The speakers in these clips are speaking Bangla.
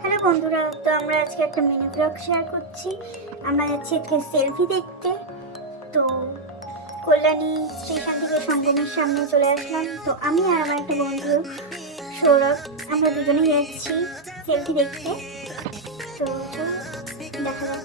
হ্যালো বন্ধুরা, তো আমরা আজকে একটা মিনি ব্লগ শেয়ার করছি। আমরা যাচ্ছি আজকে সেলফি দেখতে। তো কল্যাণী স্টেশন থেকে সঙ্গমের সামনে চলে আসলাম। তো আমি আর আমার একটা বন্ধু সৌরভ, আমরা দুজনেই যাচ্ছি সেলফি দেখতে। তো দেখা যাক।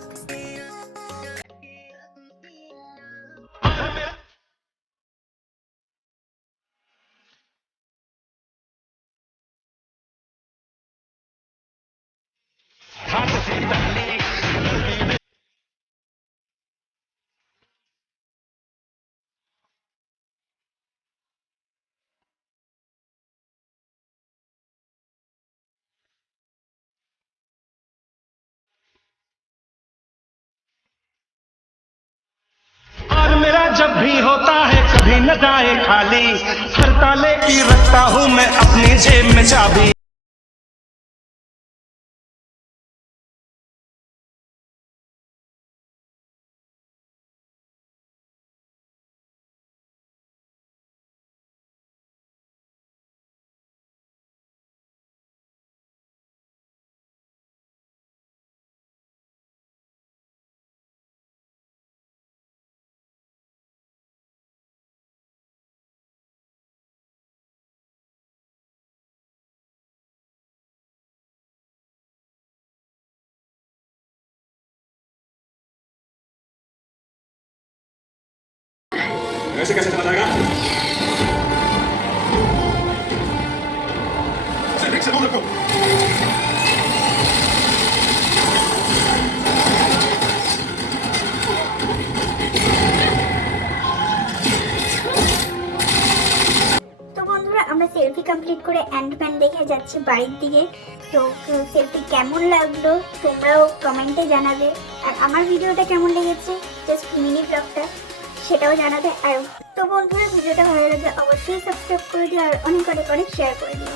और मेरा जब भी होता है कभी न जाए खाली, हर ताले की रखता हूँ मैं अपनी जेब में चाबी। ऐसे कैसे चला जाएगा? ठीक से बोल रखो। তো বন্ধুরা, আমরা সেলফি কমপ্লিট করে অ্যান্ডম্যান দেখে যাচ্ছি বাড়ির দিকে। তো সেলফি কেমন লাগলো তোমরাও কমেন্টে জানাবে, আর আমার ভিডিওটা কেমন লেগেছে, জাস্ট মিনি ব্লগটা, সেটাও জানাবে। আর তো বন্ধুরা, ভিডিওটা ভালো লাগলে অবশ্যই সাবস্ক্রাইব করে দিও আর অনেক অনেক শেয়ার করে দিও।